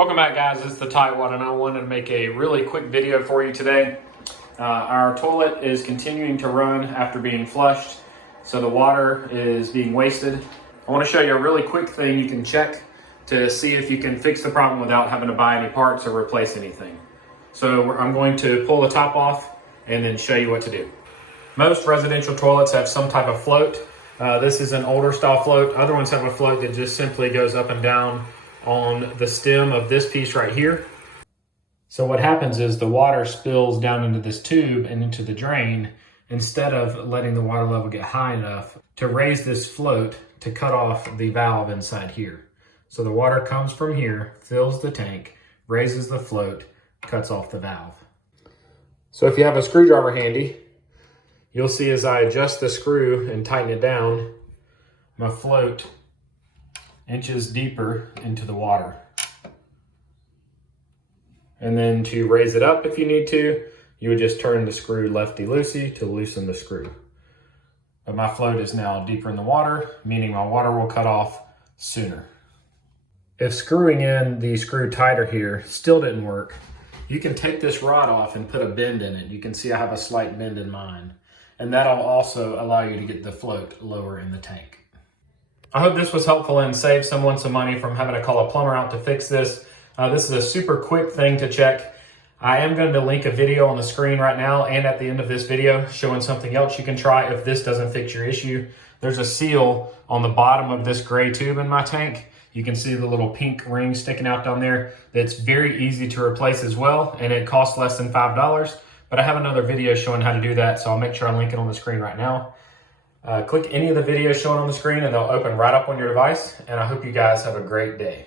Welcome back, guys. It's the Tightwad, and I wanted to make a really quick video for you today. Our toilet is continuing to run after being flushed, so the water is being wasted. I want to show you a really quick thing you can check to see if you can fix the problem without having to buy any parts or replace anything. So I'm going to pull the top off and then show you what to do. Most residential toilets have some type of float. This is an older style float. Other ones have a float that just simply goes up and down on the stem of this piece right here. So what happens is the water spills down into this tube and into the drain instead of letting the water level get high enough to raise this float to cut off the valve inside here. So the water comes from here, fills the tank, raises the float, cuts off the valve. So if you have a screwdriver handy, you'll see as I adjust the screw and tighten it down, my float inches deeper into the water. And then to raise it up if you need to, you would just turn the screw lefty-loosey to loosen the screw. But my float is now deeper in the water, meaning my water will cut off sooner. If screwing in the screw tighter here still didn't work, you can take this rod off and put a bend in it. You can see I have a slight bend in mine. And that'll also allow you to get the float lower in the tank. I hope this was helpful and saved someone some money from having to call a plumber out to fix this. This is a super quick thing to check. I am going to link a video on the screen right now and at the end of this video showing something else you can try if this doesn't fix your issue. There's a seal on the bottom of this gray tube in my tank. You can see the little pink ring sticking out down there. That's very easy to replace as well, and it costs less than $5. But I have another video showing how to do that, so I'll make sure I link it on the screen right now. Click any of the videos shown on the screen and they'll open right up on your device, and I hope you guys have a great day.